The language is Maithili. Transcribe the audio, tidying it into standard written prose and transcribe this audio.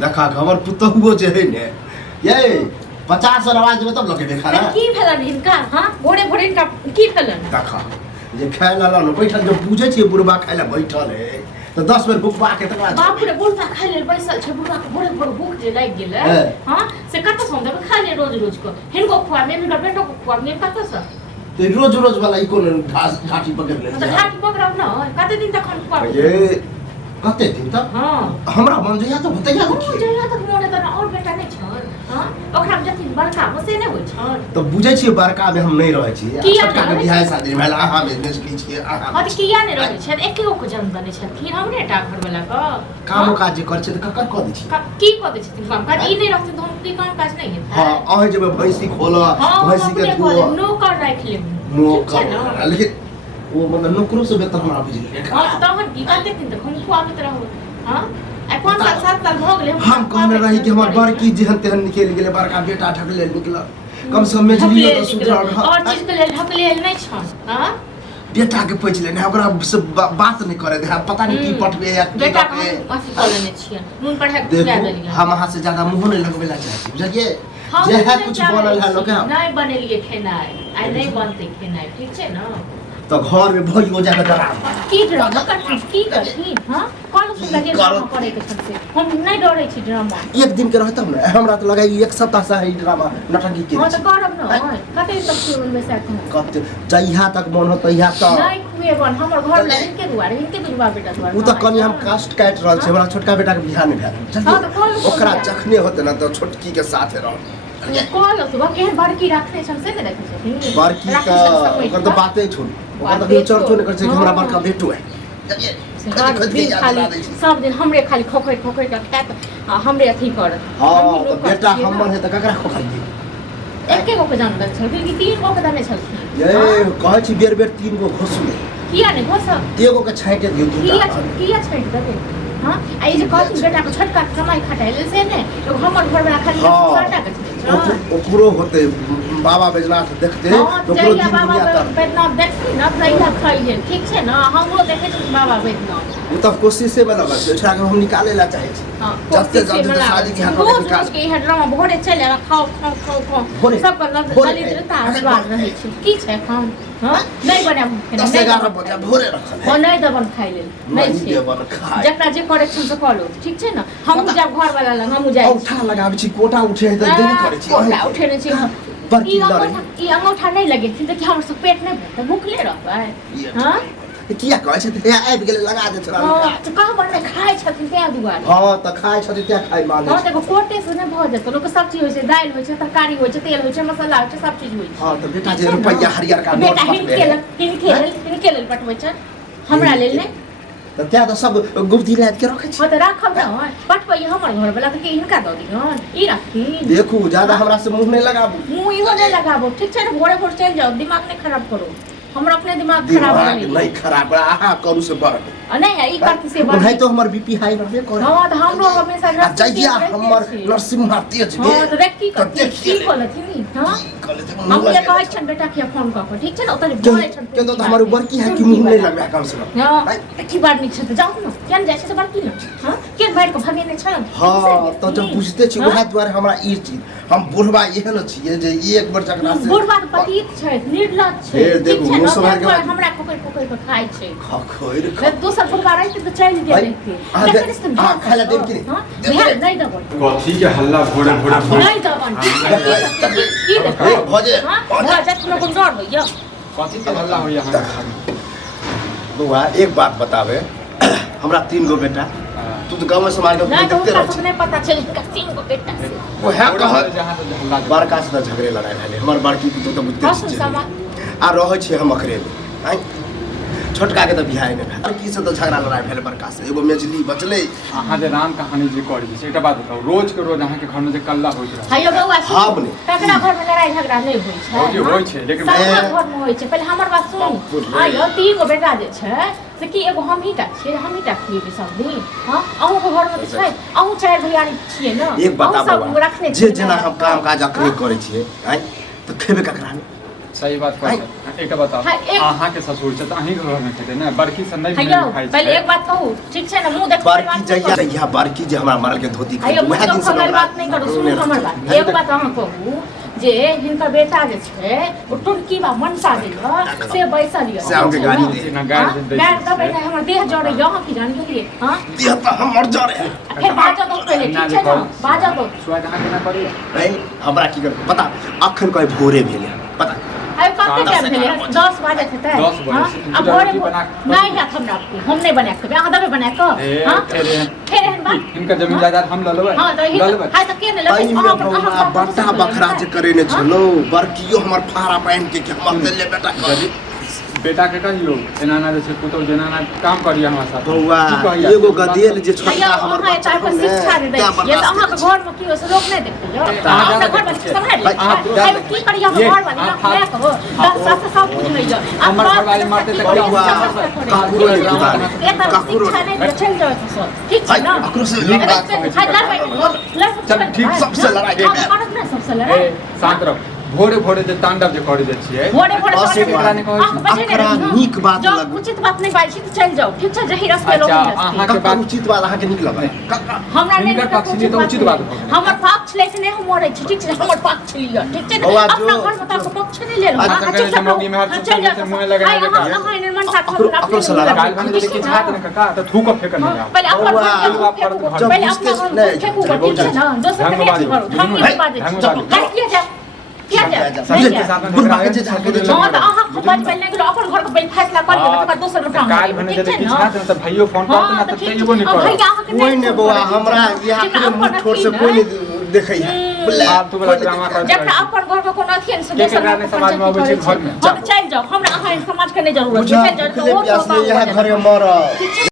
देखा हमर पुतहुओ जे है ने ये 50 और आवाज में तब लोग देखा ना की भेलन इनका हां भोरे भोरे इनका की भेलन देखा जे खाय ला न बैठल जो पूछे छी बुढ़बा खाय ला बैठल है तो 10 बेर भूख के तक बाप रे बुढ़बा खाय ले बैसल छै बुढ़बा के भोरे भोरे भूख जे लाग गेलै हां से कत सम देबे खा ले रोज रोज को हिनको खुआ में हिनकर बेटो को खुआ में कत से तो रोज रोज वाला ई कोन घाटी पकड़ ले तो घाटी पकड़ब न कते दिन तक खुआ ये कते दिन तक हां हमरा मन जइया तो बतैया तो जइया तक मोरे त और बेटा नै छ हां ओकरा जति बड़का मसे नै होय छ तो बुझै छी बड़का में हम नै रहै छी छोटका के बियाह शादी में आहा में नेसली छी आहा अत किया नै रहै छ एके गो को जन्म दने छथिन हमरे टा घर वाला का काम काज जे कर छै त ककर क दै छी की क दै छथिन काम काज ई नै रहथिन त हम की काम काज नै हेतै हां अहे जब भैंसी खोल भैंसी के दुआ नौकर राख ले नौकर लेकिन वो मतलब नौकरों से बेहतर हमरा बुझले हां त हम की करते दिन तक हम खुआबत रहू हां आ 5 साल 7 साल भ गेलै हम कहने रही कि हमर बड़की जेहन तेहन निकल गेलै बड़का बेटा ढकले निकल कम से कम मेजली में तो सुधर और चीज के लेल ढकले नै छ हां बेटा के पैच लेने ओकरा से बात नहीं करे दे पता नहीं की पटबे या बेटा के अथी कर लेने छियै नून पर है खुआ देलियै हम अहाँ से ज्यादा मुंह नहीं लगबे ला चाहे छी बुझलिए जे है कुछ बनल है लोग नहीं बनेलिए खेनाई आई नहीं बनते खेनाई ठीक छै ना तो घर में भई हो जाए डरा की ड्रामा करती की करती हां कौन से लगे ड्रामा करे के सबसे हम नहीं डरै छी ड्रामा एक दिन के रहतम ना हमरा तो लगा एक सप्ताह से ही ड्रामा नटंकी के हां तो करब न कते तक शुरू में से कते जइहा तक मन हो तइहा तक नहीं खुए बन हमर घर में इनके दुआरे इनके दुआ बेटा दुआरे उ तो कनी हम कास्ट काट रहल छै हमरा छोटका बेटा के बियाह नहीं भेल हां तो कौन ओकरा जखने होते ना तो छोटकी के साथ रह कौन सुबह के बड़की रखने हमसे ने रखे छथिन बड़की का ओकर तो बातें छोड़ ओकर तो चर्चो नहीं कर छै हमरा बड़का बेटो है खाली सब दिन हमरे खाली खोखै खोखै के खात हमरे अथी कर हां तो बेटा हमर है त ककरा खोखै दी एके गो के जान दे छै कि तीन गो के दने छलखिन ये कहै छी बेर बेर तीन गो घोसले किया ने घोस एगो के छाइटे दियो किया छाइट दे हां आ ई जे कहथिन बेटा को छोटका कमाई खटाइले से ने तो हमर घर वाला खाली छोटा के ओकरो होते बाबा बैजनाथ देखते ओकरो दिन बाबा दुनिया तक बैजनाथ देखती ना तैया खाइले ठीक छै ना हमरो देखे छी बाबा बैजनाथ उ त कोशिशे में लगा छै एकरा के हम निकाले ला चाहे छी जते जल्दी शादी के हाथ में निकाल के ई ड्रामा भोरे चले खाओ खाओ खाओ खाओ सब पर दलिद्रता आशीर्वाद रहे छै की छै खाओ हां नहीं बने 10-11 बजे भोरे रखल है हां नहीं दबन खाइ ले नहीं छै देबन खाइ जकरा जे करे छै से करो ठीक छै ना हम जब घर वाला लग हम जाय औठा लगाबै छी कोटा उठे त देबे करे छी कोटा उठे ने छी बड़की ई अंगूठा नहीं लगे थी त कि हमर सब पेट नहीं भरत भूखले रहबै हां किया कहै छै ते आबि गेले लगा दे छोरा हां त कहां बने खाइ छथिन ते दुआरे हां त खाइ छथिन ते खाइ माने हां देखो कोटे से नहीं भ जेत लोक सब चीज होय छै दाल होय छै तरकारी होय छै तेल होय छै मसाला होय छै सब चीज होय छै हां त बेटा जे रुपैया हरियर का नोट हिनके लेल पटबै छै हमरा लेल नहीं त त्या त सब गुप्ती लाद के रखे छी हां त राखब न पटबै हमर घर वाला त के हिनका द दिहन ई राखी देखू ज्यादा हमरा से मुंह नहीं लगाबू मुंह इहो नहीं लगाबो ठीक छै ना भोरे भोर चल जाओ दिमाग नहीं खराब करो हमरा अपने दिमाग खराब नहीं खराब आहा करू से बड़ नहीं ई करती से बड़ नहीं तो हमर बीपी हाई रहबे करे हां त हमरो हमेशा जइया हमर नरसिम्हा तेज हां त देख की करती की बोलथि हां हम ये कहै छन बेटा के फोन क के ठीक छै ना ओतने बोलै छन के तो हमर बड़की है कि मुंह नहीं लगबे कम से कम हां की बात नहीं छै त जाऊ न केन जाय छै त बड़की न हां के बैठ के भगेने छै हां तो जब बुझते छी वह द्वारे हमरा ई चीज हम बुढ़वा एहन छियै जे एक बार जकरा से बुढ़वा त पतित छै निर्लज छै देखू हमरा खोकै खोकै के खाइ छै खखोर दोसर बुढ़वा रहै त चल गेलै हां खाला देब कि नहीं नहीं दबो कथी के हल्ला भोरे भोरे नहीं दबन की देखो भजे भजे तुम लोग डर भैया कथी के हल्ला हो यहाँ बुआ एक बात बतावे हमरा 3 गो बेटा तू तो गांव में समाज के देखते रह नहीं पता चल का 3 गो बेटा से वो है कह जहां से हल्ला बड़का से झगड़े लड़ाई भेले हमर बड़की पुतो तो बुझते छी आ रहै छी हम अखरे में आई छोटका के तो बियाह में बड़की से तो झगड़ा लड़ाई भेले बड़का से एगो मेजली बचले अहाँ जे राम कहानी जे करै छी एकटा बात बताउ रोज के रोज अहाँ के घर में जे कल्ला होइत रहै हायो बउआ हां बने तकरा घर में लड़ाई झगड़ा नहीं होई छै होय छै लेकिन घर में होई छै पहले हमर बात सुन आयो 3 गो बेटा जे छै से कि एगो हम ही टा छियै हम ही टा खिएबे सब दिन हां अहू के घर में छै अहू 4 भैयारी छियै न एक बता बाबा जे जेना हम काम काज अखरे करै छियै आई तो खेबे ककरा सही बात हैं? कहत एकटा बताओ हाँ, एक- अहाँ के ससुर छै त अहीं के घर में खेते ना बड़की से नहीं हैयो खाइ पहले छै एक बात कहूँ ठीक छै ना मुंह देख बड़की जहिया बड़की जे हमरा मारल के धोती हैयो खरीद मुंह वएह दिन देख से हमर बात नहीं करू सुन हमर बात एक बात अहाँ कहू जे हिनकर बेटा जे छै ओ टुरकी बा मनसा जे य से बैसल य से हमके गाड़ी दे ना गाड़ी दे गाड़ी दबे नहीं हमर देह जड़े यहाँ की जान गेलिए हां देह त हमर जरे है फिर बाजा दो पहले ठीक छै ना बाजा दो स्वाद अहाँ के ना करी नहीं हमरा की कर पता अखन कहे भोरे भेले पता आइ कते टाइम भेले 10 बजे थे 10 बजे हां से अब रोटी भोरे बना नहीं है हमरा हम नहीं बना के अहाँ दबे बना के हां फिर एहन बात इनका जमीन जायदाद हम ल लेबै हां तो ल लेबै हां तो के ने लेबै अहाँ बौआ बड़का बकरा जे करे ने छलो बड़कियो हमर फारा पहन के हम ले बेटा कर बेटा के कहियो एना ना जे पुतो जेना ना काम करिया हमरा साथ बौआ की कहैया? एगो गदेल जे छोटा भैया हमर अहाँ बच्चा एता पर शिक्षा दे ये तो अहाँ के घर में की से लोग नहीं देखियो अहाँ के घर में समझ ली अहाँ की करिया घर वाली ना मैं कहो 10 साल से सब कुछ नहीं जाओ हमर घर वाली मारते त बौआ काकुरो काकुरो शिक्षा नहीं चल जाओ तो ठीक है ना अकरो से नीक बात कहै छै। चल ठीक सबसे लड़ाई हम करत ना सबसे लड़ाई शांत रह भोरे भोरे जे तांडव जे करे जे छियै भोरे भोरे असे एकरा ने कहै छै अकरा नीक बात लग उचित बात नहीं बाजी तो चल जाओ ठीक है जही रास्ते लोग अच्छा, अहाँ के कक्का उचित बात अहाँ के नीक लगै हमरा नहीं हिनकर पक्ष लिए तो उचित बात भऽ गेल। हमर पक्ष ले से नहीं हम मरै छी ठीक छै हमर पक्ष लियो ठीक छै बौआ अपना जो- घर में तो पक्ष नहीं ले लो आज तक के जमोगी में हाथ चल जाते मुंह लगाए लगा हां निर्माण साथ अकरो से लड़ा। गाल बने जे किछ हाथ न का त थूक फेंक न जा पहले अपन बौआ, पहले अपना घर फेंकू ठीक है ना दोसर के नहीं करो हम नहीं बाजे कर किया जा किया जा समझे के साथ में बुढ़बा के जे झाके दे हां तो अहाँ खबर पहले के अपन घर के पहले फैसला कर लेबै तकर दोसर के काल भने जे किछ हाथ न त भइयो फोन करत न त एगो नहीं कर कोई ने बौआ हमरा यहाँ के मुंह ठोर से कोई नहीं देखै है आप तू बड़ा ड्रामा कर जब अपन घर में कोनो अथी से के दोसर केकरा ने समाज में अबै छै घर में हम चल जाओ हमरा अहाँ समाज के नहीं जरूरत बुझा है प्यास में यहाँ घरे मर